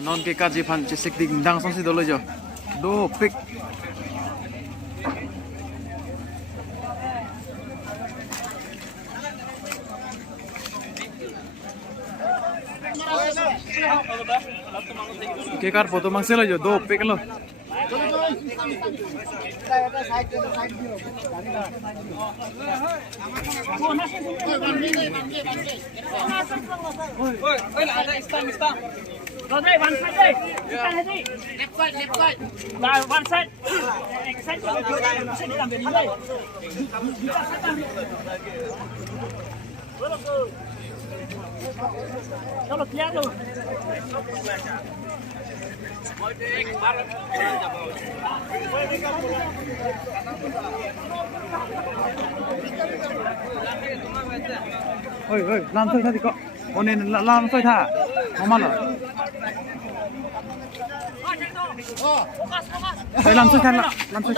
Non ke kaji phan che sik ding dang song si do lo jo do pick ke kar photo mangse lo jo do pick lo Rodney, one side, hey. Left side, left side. One side. Next side. Chalo clear lo. oi oi lam thoi tha thì có onen lam thoi tha mama lo oi lam thoi tha lam thoi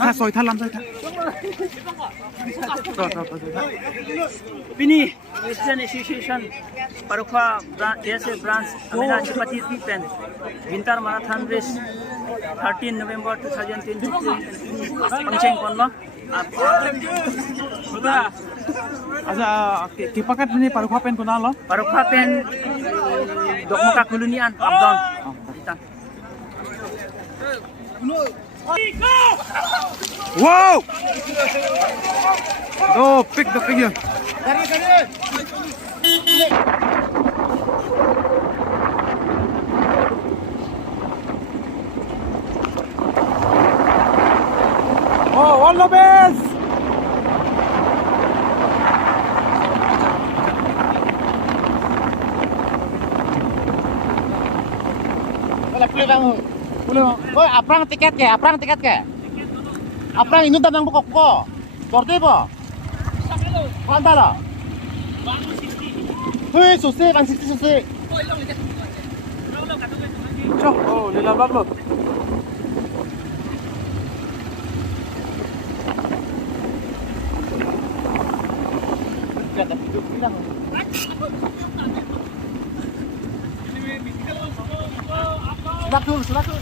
tha soi tha lam thoi tha Pini, Christian Association, Parukha KSA branch, Amina Chipati Pen, Winter Marathon Race, 13 November 2023, Pangcheng Konma. aja ke pakat ni parukha pen ko na lo Parukha Pen, Dokmuka Kulunian, Abdon. wow do pick here oh all the best boleh bang Oi, aprang tiket ke? Aprang ini datang buka ko. Torte po. Kuanta lah. 160. Hei, susi, 160 susi. Cok, oh, lila bablo. Silakan.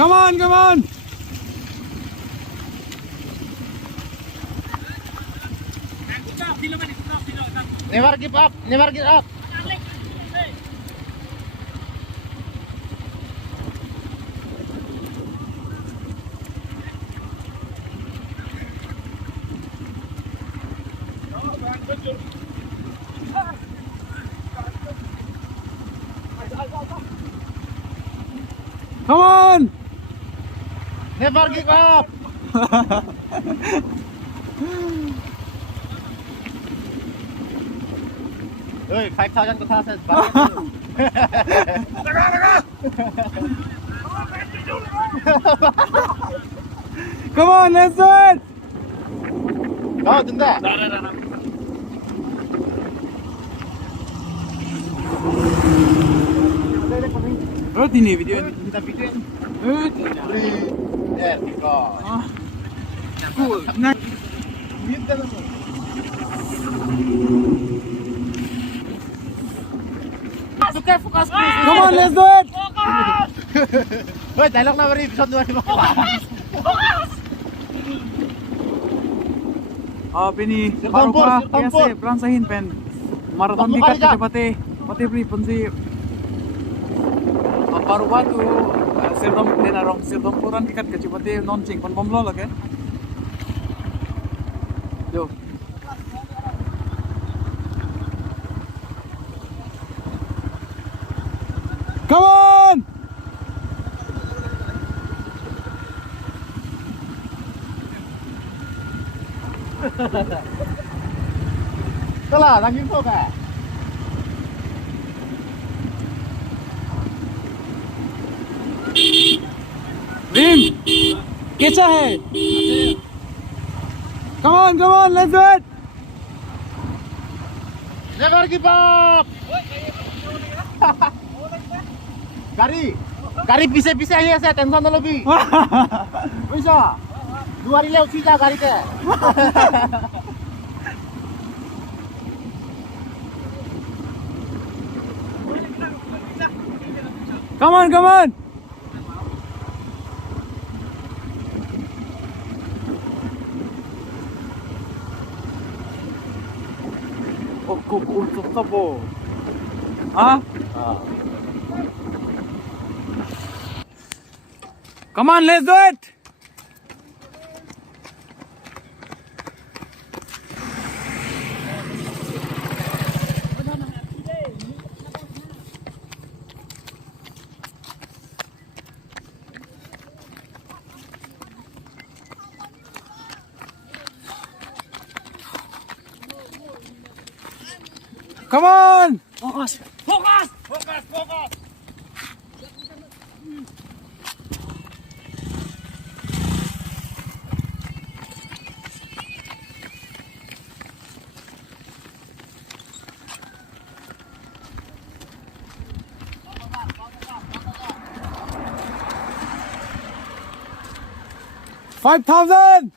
Come on. Never give up. Come on. Never give up. Oi, 5,000 ko sa Come on, let's do it. Go, dunda. Oh, ini video ini. Kita video. Eh, There we go. cool. Nah, Suka fokus. come on, let's do it. Oi, dialog na beri episode 2 mo. Pini Sirtampur. Parukha bransahin pen marathon Pembuka tiket aja. pati beli pensi Parukha tu Sirtampuran tiket ke Cipati non cing pen bomlo lah ke yo come on Salah, tanggung kok ka. Bim कैसा है come on let's do it Never give up. Gari pise aja saya tension dulu bi. Bisa. 2 hari lewat sih gari teh. Come on, come on. 좋다 뭐. 아? Come on, let's do it. Come on! Focus! Focus! Focus! Focus! 5,000!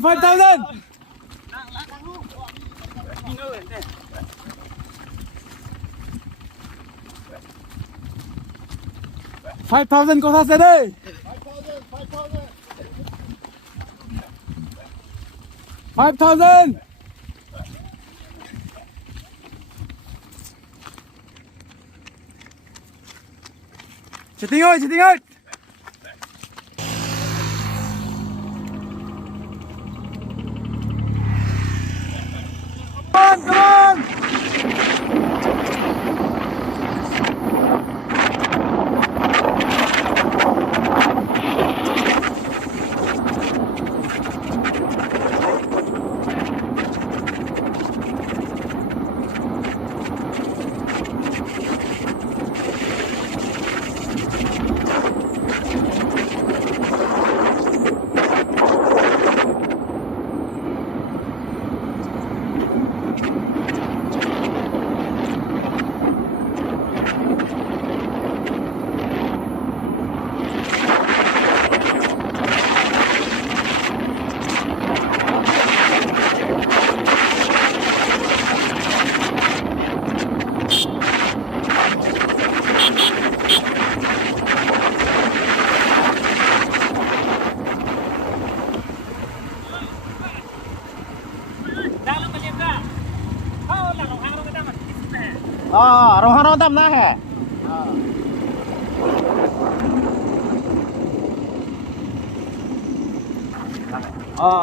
Five thousand! 5,000 को था दे 5,000 Cheating out Come on เราหาเราดำนะแฮะ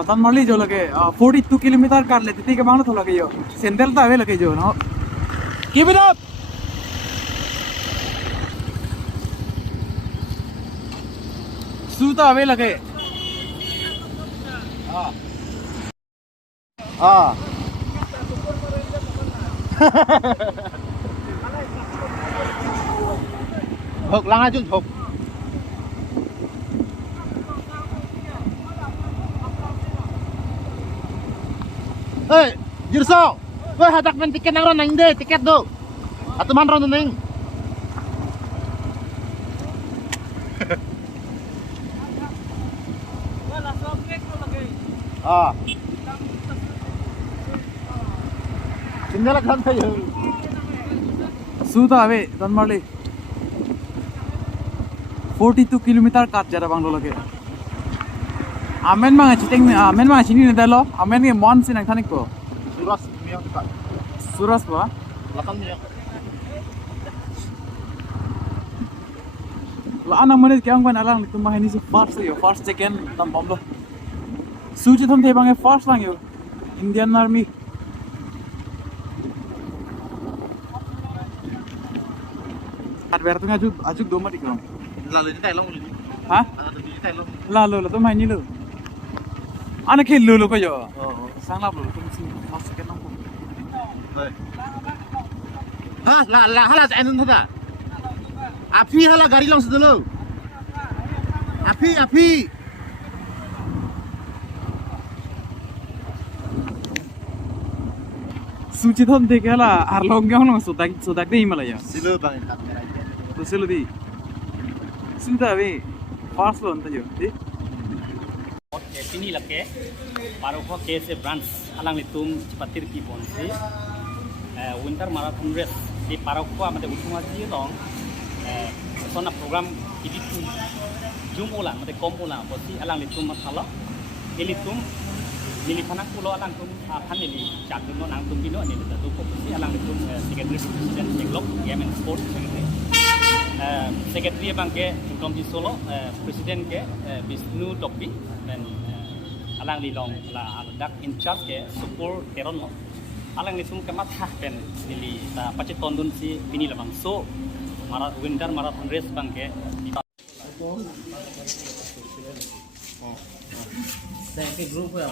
तन मरली जो लगे 42 kilometre कर लेते थे के मांगना तो लगे यो सेंटर तो आवे लगे जो ना कीप इट अप सू तो आवे लगे Hộp lăng hai chân hộp. Ê, dư sao? Ôi, hạt đặc men tiket nang ron nang deh, tiket do. Atau man ron nang. Tinggal kan saya. सू तो आवे तन मरली 42 किलोमीटर काट जरा बांग्लो लगे आमेन मांगा चिटेंग आमेन मांगा चिनी ने दलो आमेन के मन से नंग थानिक को Suras miang tak. सुरस बा Lakan miang. लाना मने क्या अंगन अलांग तुम माहिनी से फर्स्ट सेकंड तम बमलो सूची थम थे बांगे फर्स्ट बांगे Indian army Adver tu ajuk doma di kau. Lalu ni tai long ni. Hah? Ada ni tai long. Lalu tu main ni lu. Anak kecil lu kau jo. Sang lu tu mesti masuk ke nampu. Ha, hala saya nonton tak? Api hala gari long sedulu. Api. Suci thon dekhe la arlong kya hono sodak dei malaya. Silo bang. Tu selo di. Sudah abi, fast loan tuh jo. Di. Sini lake Paroka KSA branch alang litum cepatir ki bonsi winter marathon race di Paroka mate utuma ji dong sona program itu jum ulang mate kom ulang bosi alang litum masala ilitum nilipana pulo alang tum akan nili jatuh no nang tum bino ni tu bosi alang litum secretary president Jeglok Yemen Sport secretary secretary bangke Kompi Solo presiden ke Bisnu Topi dan alang di long la dak in charge ke support teron mo alang ni sum kemat ha pen dili ta pacit tondun si pini lamang so winter marathon race bangke saya ke grup ya